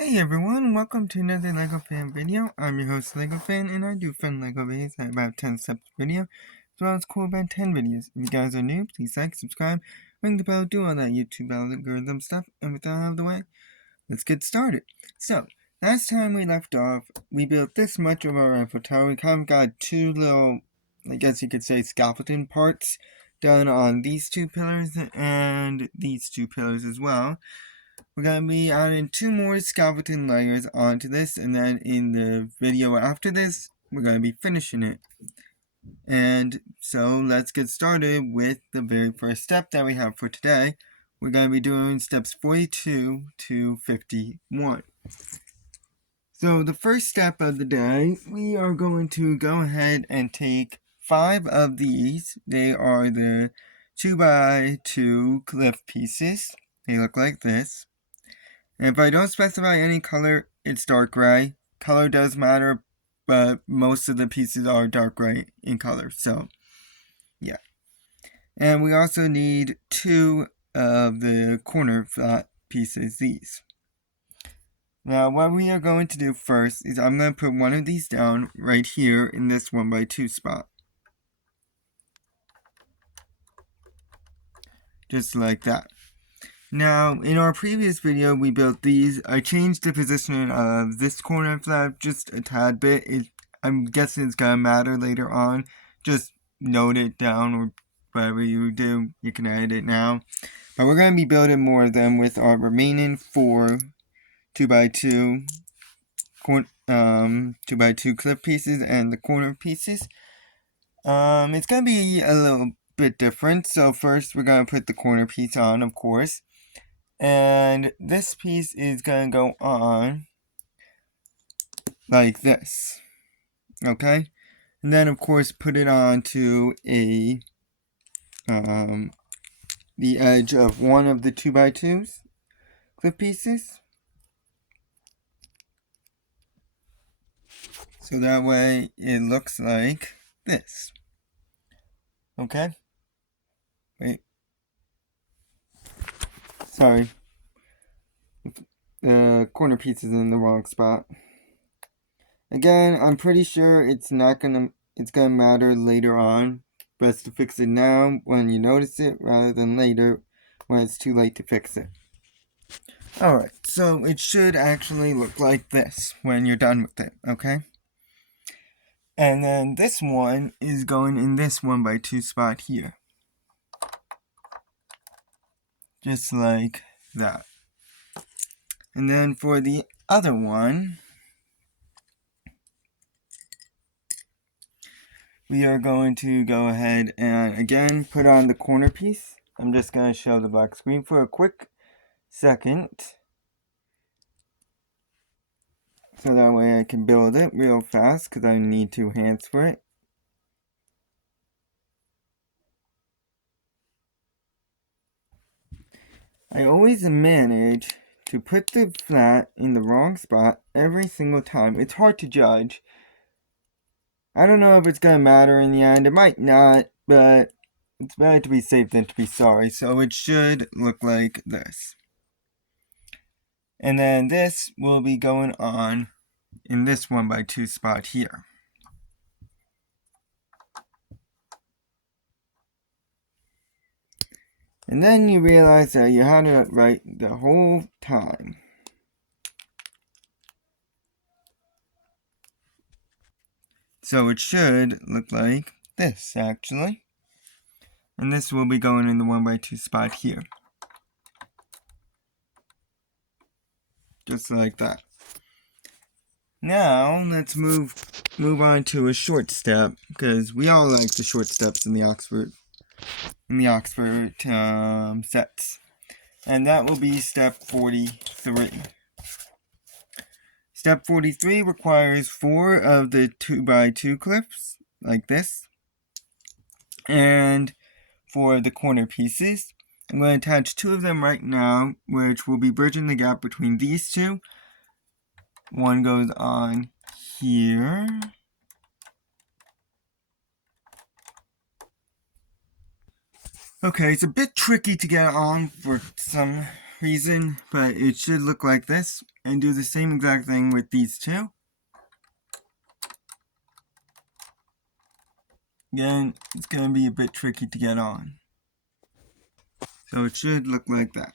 Hey everyone, welcome to another LEGO Fan video. I'm your host LEGO Fan, and I do fun LEGO videos at about 10 steps per video, as well as cool about 10 videos. If you guys are new, please like, subscribe, ring the bell, do all that YouTube algorithm stuff, and with that out of the way, let's get started. So, last time we left off, we built this much of our Eiffel Tower. We kind of got two little, I guess you could say, scaffolding parts done on these two pillars and these two pillars as well. We're going to be adding two more scaffolding layers onto this, and then in the video after this, we're going to be finishing it. And so let's get started with the very first step that we have for today. We're going to be doing steps 42 to 51. So the first step of the day, we are going to go ahead and take 5 of these. They are the 2x2 cliff pieces. They look like this. And if I don't specify any color, it's dark gray. Color does matter, but most of the pieces are dark gray in color, so yeah. And we also need 2 of the corner flat pieces, these. Now what we are going to do first is I'm going to put one of these down right here in this 1x2 spot. Just like that. Now, in our previous video, we built these. I changed the positioning of this corner flap just a tad bit. I'm guessing it's going to matter later on. Just note it down, or whatever you do, you can edit it now. But we're going to be building more of them with our remaining 4 2x2 2x2 clip pieces and the corner pieces. It's going to be a little bit different. So first, we're going to put the corner piece on, of course. And this piece is going to go on like this, okay? And then, of course, put it onto the edge of one of the 2x2s clip pieces. So that way it looks like this, okay? Wait. Sorry. The corner piece is in the wrong spot. Again, I'm pretty sure it's gonna matter later on. Best to fix it now when you notice it rather than later when it's too late to fix it. Alright, so it should actually look like this when you're done with it, okay? And then this one is going in this 1x2 spot here. Just like that. And then for the other one, we are going to go ahead and again put on the corner piece. I'm just going to show the black screen for a quick second. So that way I can build it real fast because I need 2 hands for it. I always manage to put the flat in the wrong spot every single time. It's hard to judge. I don't know if it's going to matter in the end. It might not, but it's better to be safe than to be sorry. So it should look like this. And then this will be going on in this 1x2 spot here. And then you realize that you had it right the whole time. So it should look like this, actually. And this will be going in the 1x2 spot here. Just like that. Now, let's move on to a short step, because we all like the short steps in the Oxford sets. And that will be step 43. Step 43 requires 4 of the 2x2 clips, like this. And for the corner pieces, I'm going to attach 2 of them right now, which will be bridging the gap between these two. One goes on here. Okay, it's a bit tricky to get on for some reason, but it should look like this, and do the same exact thing with these two. Again, it's going to be a bit tricky to get on. So it should look like that.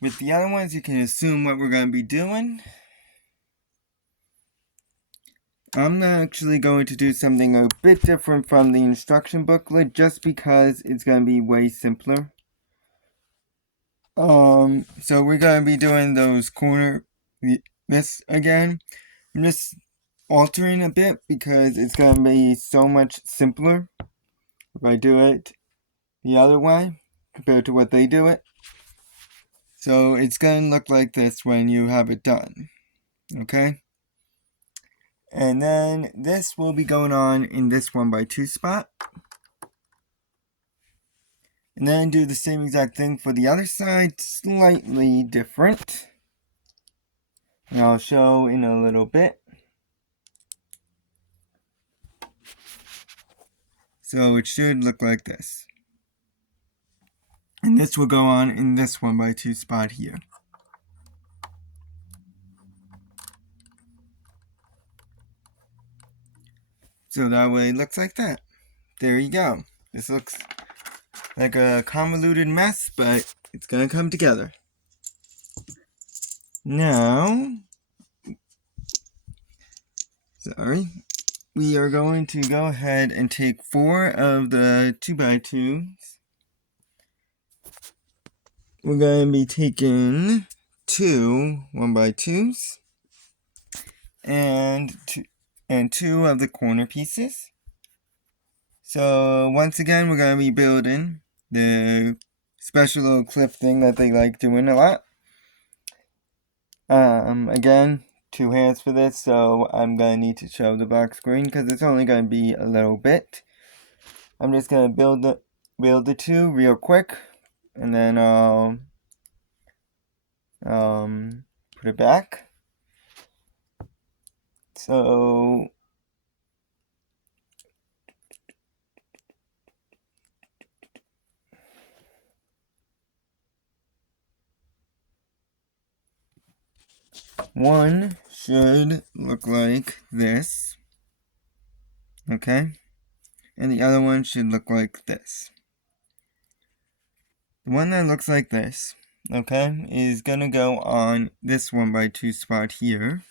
With the other ones, you can assume what we're going to be doing. I'm actually going to do something a bit different from the instruction booklet just because it's going to be way simpler. So we're going to be doing those this again. I'm just altering a bit because it's going to be so much simpler if I do it the other way compared to what they do it. So it's going to look like this when you have it done. Okay? And then this will be going on in this 1x2 spot. And then do the same exact thing for the other side, slightly different. And I'll show in a little bit. So it should look like this. And this will go on in this 1x2 spot here. So that way it looks like that. There you go. This looks like a convoluted mess, but it's gonna come together. Now, we are going to go ahead and take 4 of the 2x2s. We're going to be taking 2 1x2s and 2 of the corner pieces. So once again, we're going to be building the special little clip thing that they like doing a lot. Again, 2 hands for this, so I'm going to need to show the black screen because it's only going to be a little bit. I'm just going to build the 2 real quick, and then I'll put it back. So one should look like this, okay, and the other one should look like this. The one that looks like this, okay, is gonna go on this 1x2 spot here.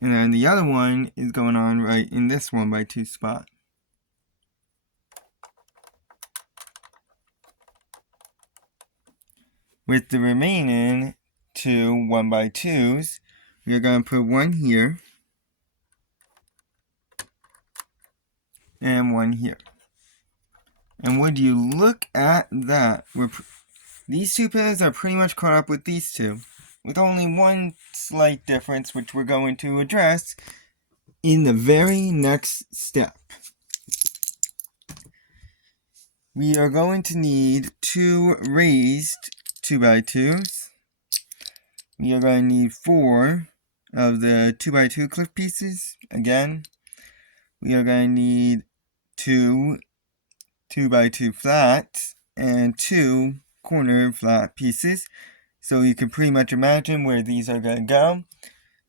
And then the other one is going on right in this 1x2 spot. With the remaining 2 1x2s, we are going to put one here and one here. And would you look at that? These 2 pillars are pretty much caught up with these 2, with only one slight difference, which we're going to address in the very next step. We are going to need 2 raised 2x2s. We are going to need 4 of the 2x2 clip pieces. Again, we are going to need 2 2x2 flats and 2 corner flat pieces. So you can pretty much imagine where these are going to go,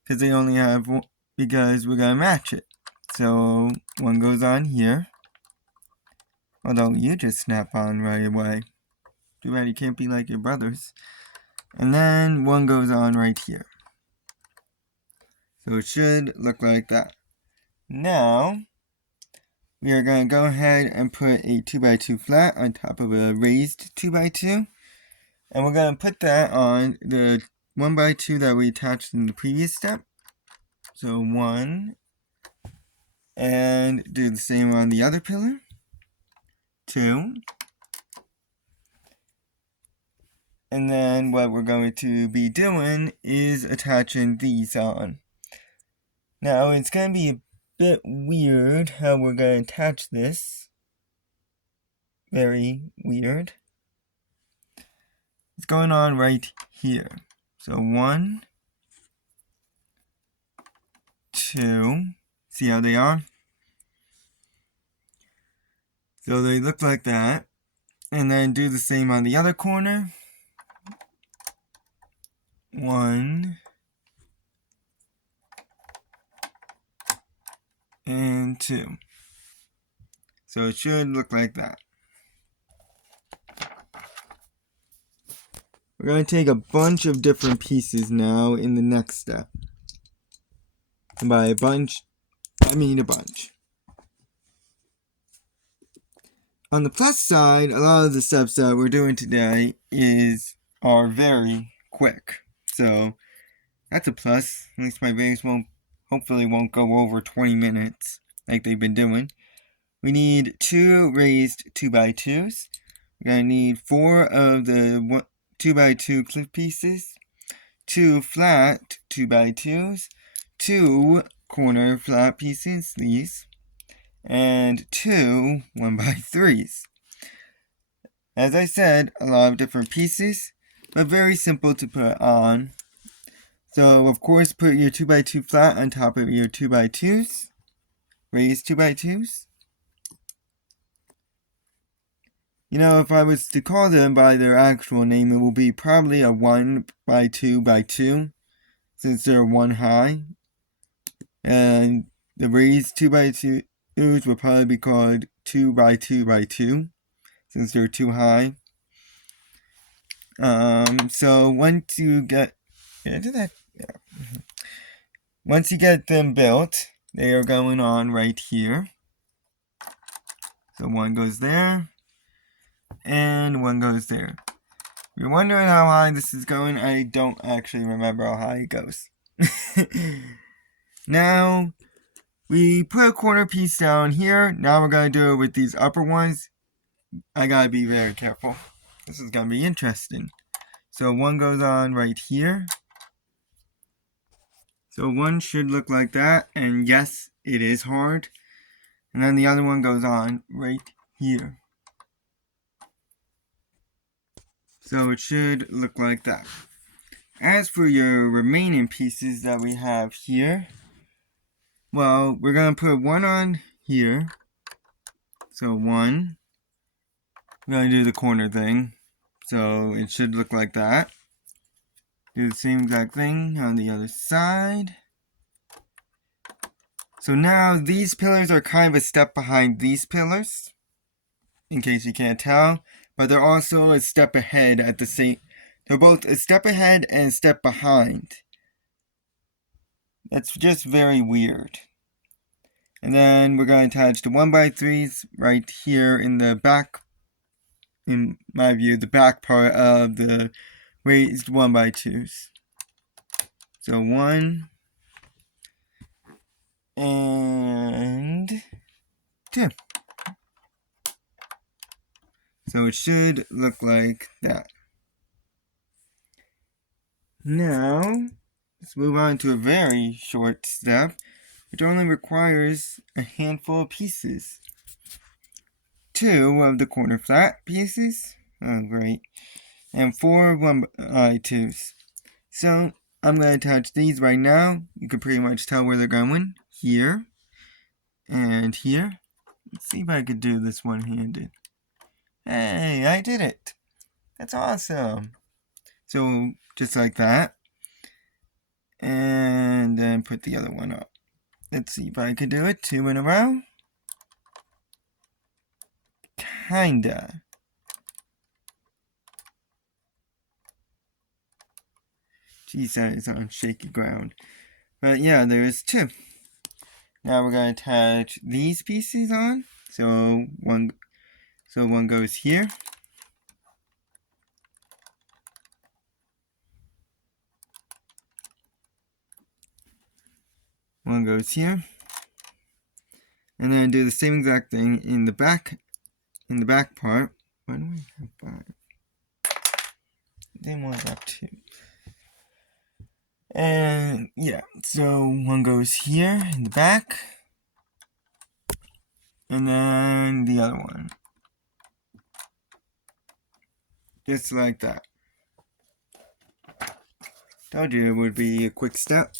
because they only have one, because we're going to match it. So one goes on here, although you just snap on right away. Too bad you can't be like your brothers. And then one goes on right here. So it should look like that. Now, we are going to go ahead and put a 2x2 flat on top of a raised 2x2. And we're going to put that on the 1x2 that we attached in the previous step. So 1. And do the same on the other pillar. 2. And then what we're going to be doing is attaching these on. Now it's going to be a bit weird how we're going to attach this. Very weird. It's going on right here. So 1, 2. See how they are? So they look like that. And then do the same on the other corner. 1 and 2. So it should look like that. We're going to take a bunch of different pieces now in the next step. And by a bunch, I mean a bunch. On the plus side, a lot of the steps that we're doing today are very quick. So that's a plus. At least my videos hopefully won't go over 20 minutes like they've been doing. We need 2 raised 2x2s. We're going to need 4 of the 2x2 clip pieces, 2 flat 2x2s, 2 corner flat pieces, these, and 2 1x3s. As I said, a lot of different pieces, but very simple to put on. So of course put your 2x2 flat on top of your 2x2s, raised 2x2s. You know, if I was to call them by their actual name, it will be probably a 1x2x2, since they're 1 high. And the raised 2x2s would probably be called 2x2x2, since they're 2 high. So once you get, once you get them built, they are going on right here. So 1 goes there, and 1 goes there. If you're wondering how high this is going, I don't actually remember how high it goes. Now, we put a corner piece down here. Now we're going to do it with these upper ones. I gotta be very careful. This is going to be interesting. So 1 goes on right here. So 1 should look like that. And yes, it is hard. And then the other one goes on right here. So it should look like that. As for your remaining pieces that we have here, well, we're going to put 1 on here. So 1. We're going to do the corner thing. So it should look like that. Do the same exact thing on the other side. So now these pillars are kind of a step behind these pillars, in case you can't tell. But they're also a step ahead at the same. They're both a step ahead and a step behind. That's just very weird. And then we're going to attach the 1x3s right here in the back, in my view, the back part of the raised 1x2s. So 1 and 2. So it should look like that. Now, let's move on to a very short step, which only requires a handful of pieces. 2 of the corner flat pieces. Oh, great. And 4 1x2s. So, I'm going to attach these right now. You can pretty much tell where they're going. Here. And here. Let's see if I could do this one-handed. Hey, I did it. That's awesome. So, just like that. And then put the other one up. Let's see if I could do it. 2 in a row. Kinda. Geez, that is on shaky ground. But yeah, there is 2. Now we're going to attach these pieces on. So one goes here. One goes here. And then do the same exact thing in the back part. Why do we have 5? Then one got 2. And yeah, so 1 goes here in the back. And then the other one. Just like that. Told you it would be a quick step.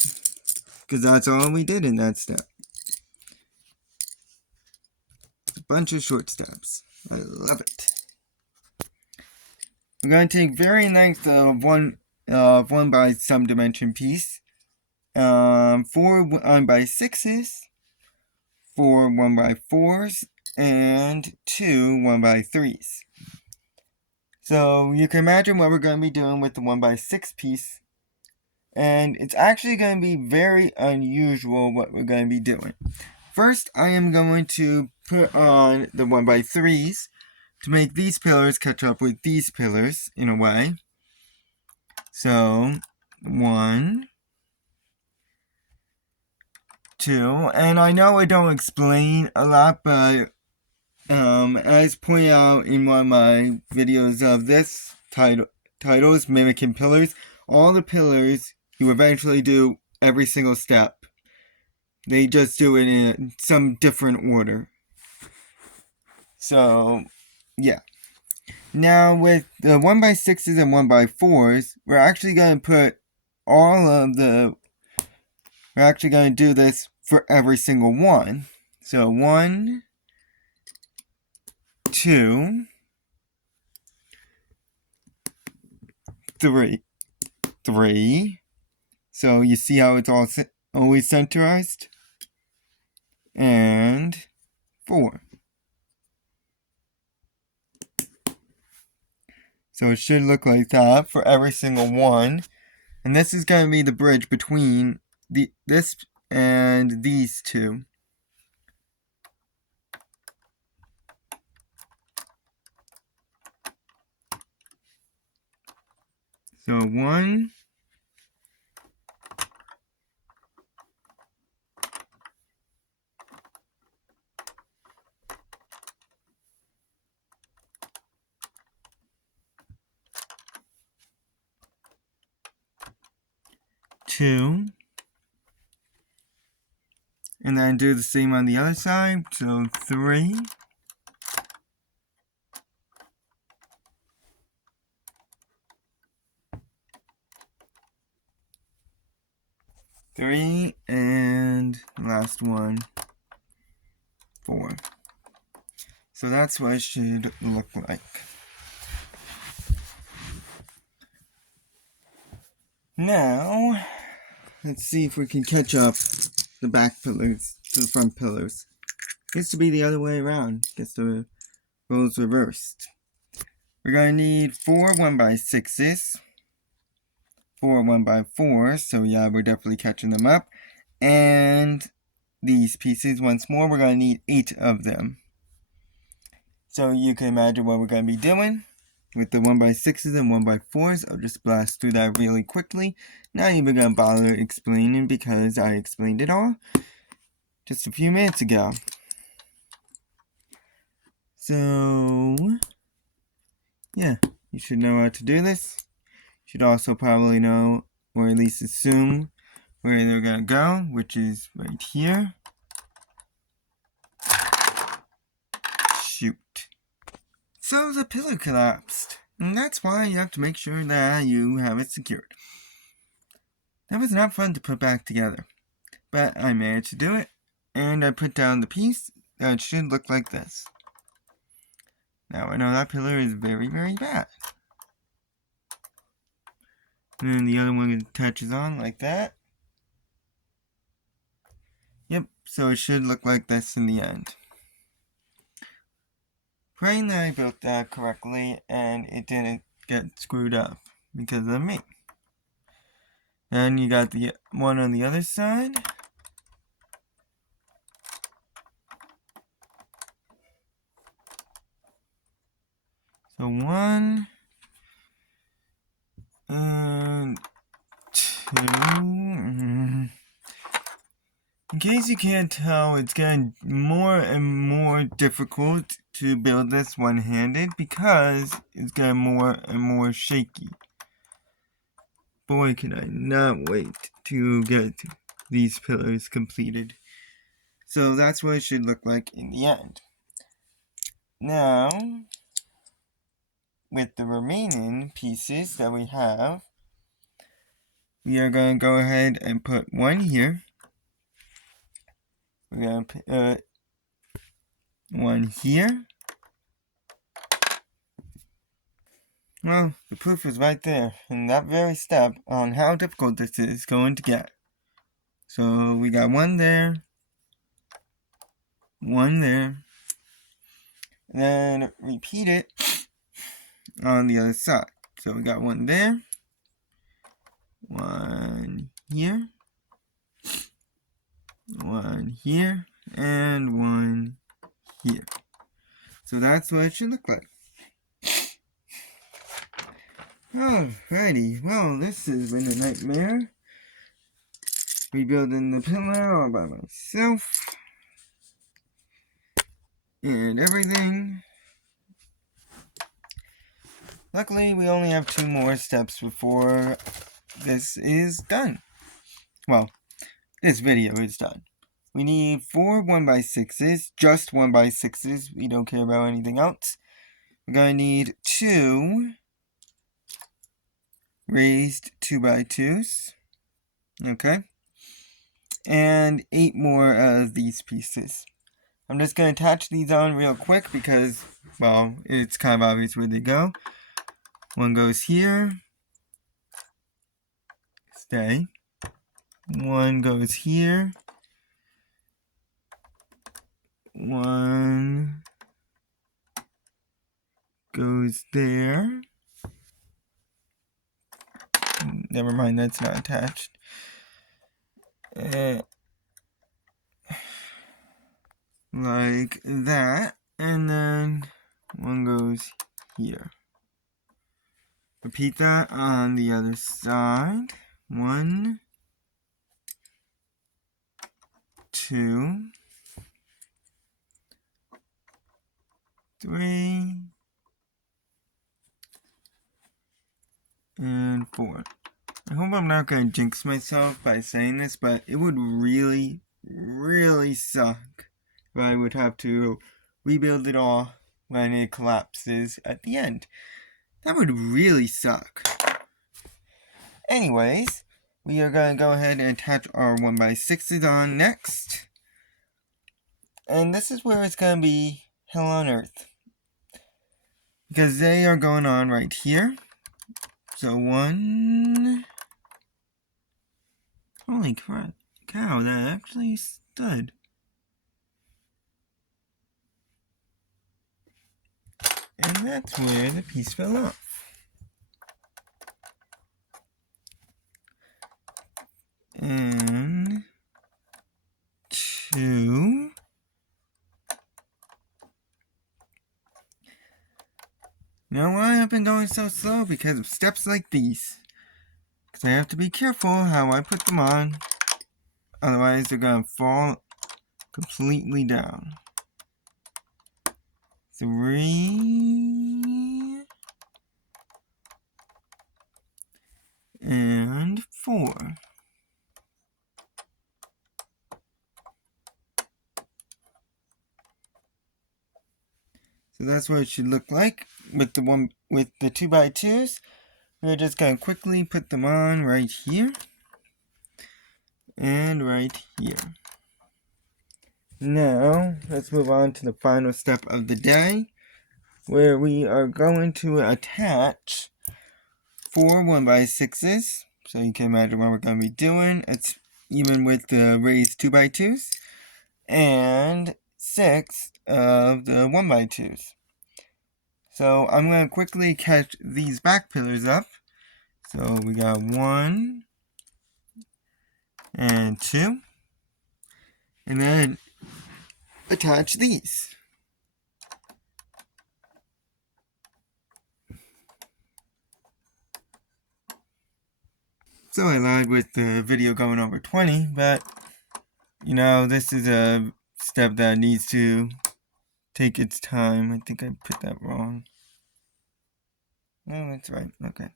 Because that's all we did in that step. bunch of short steps. I love it. We're going to take varying lengths of one by some dimension piece. 4 1 by 6s, 4 1 by 4s, and 2 1 by 3s. So you can imagine what we're going to be doing with the 1 by 6 piece. And it's actually going to be very unusual what we're going to be doing. First, I am going to put on the 1 by 3s to make these pillars catch up with these pillars in a way. So, 1, 2, and I know I don't explain a lot, but as pointed out in one of my videos of this titles, Mimicking Pillars, all the pillars you eventually do every single step. They just do it in some different order. So, yeah. Now, with the 1 by 6s and 1 by 4s, we're actually going to put we're actually going to do this for every single one. So, 1, 2, 3. So, you see how it's always centerized? And 4. So it should look like that for every single one. And this is going to be the bridge between this and these two. So 1, 2, and then do the same on the other side. So 3, 3, and last one, 4. So that's what it should look like. Now, let's see if we can catch up the back pillars to the front pillars. It used to be the other way around. Guess the roles reversed. We're going to need 4 1 by 6s, 4 1 by 4s, so yeah, we're definitely catching them up. And these pieces, once more, we're going to need 8 of them. So you can imagine what we're going to be doing. With the 1 by 6s and 1 by 4s, I'll just blast through that really quickly. Not even going to bother explaining because I explained it all just a few minutes ago. So, yeah, you should know how to do this. You should also probably know, or at least assume, where they're going to go, which is right here. Shoot. So the pillar collapsed, and that's why you have to make sure that you have it secured. That was not fun to put back together, but I managed to do it, and I put down the piece that should look like this. Now I know that pillar is very, very bad. And then the other one attaches on like that. Yep, so it should look like this in the end. Praying that I built that correctly and it didn't get screwed up because of me. Then you got the one on the other side. So 1 and 2. In case you can't tell, it's getting more and more difficult to build this one-handed because it's getting more and more shaky. Boy, can I not wait to get these pillars completed. So that's what it should look like in the end. Now, with the remaining pieces that we have, we are going to go ahead and put one here. We're going to one here. Well, the proof is right there in that very step on how difficult this is going to get. So we got one there, and then repeat it on the other side. So we got one there, one here, and one here. So that's what it should look like. Alrighty, well, this has been a nightmare. Rebuilding the pillar all by myself. And everything. Luckily, we only have 2 more steps before this is done. Well, this video is done. We need 4 1x6s, just 1x6s. We don't care about anything else. We're going to need 2 raised 2x2s. Okay. And 8 more of these pieces. I'm just going to attach these on real quick because, well, it's kind of obvious where they go. One goes here. Stay. One goes here. One goes there. Never mind, that's not attached. Like that. And then one goes here. Repeat that on the other side. 1, 2, 3, and 4. I hope I'm not going to jinx myself by saying this, but it would really, really suck if I would have to rebuild it all when it collapses at the end. That would really suck. Anyways, we are going to go ahead and attach our 1x6s on next. And this is where it's going to be hell on earth. Because they are going on right here. So 1... Holy crap. Cow, that actually stood. And that's where the piece fell off. And 2. Now why I've been going so slow? Because of steps like these. Because I have to be careful how I put them on. Otherwise they're going to fall completely down. 3. And 4. So that's what it should look like with the 2x2s. We're just going to quickly put them on right here and right here. Now, let's move on to the final step of the day, where we are going to attach 4 1x6s. So you can imagine what we're going to be doing. It's even with the raised 2x2s. And 6 of the 1x2s. So I'm going to quickly catch these back pillars up. So we got 1 and 2. And then attach these. So I lied with the video going over 20, but you know, this is a step that needs to take its time. I think I put that wrong. No, that's right. Okay.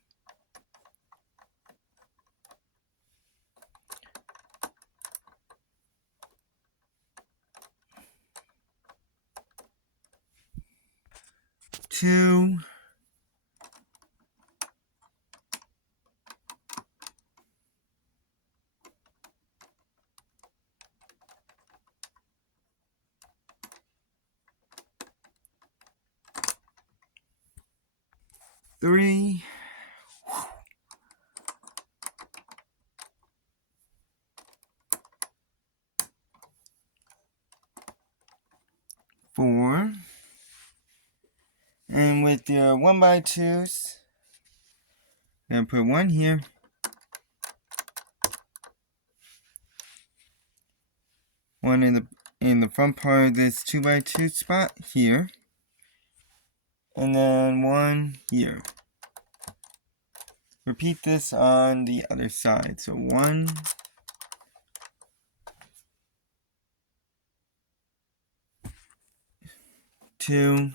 Two. 3, 4, and with your 1x2s, I'm going to put 1 here, one in the front part of this 2x2 spot here, and then 1 here. Repeat this on the other side. So 1, 2,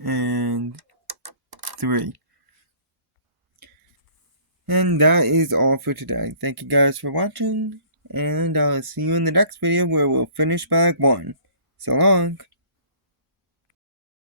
and 3. And that is all for today. Thank you guys for watching, and I'll see you in the next video where we'll finish bag 1. So long!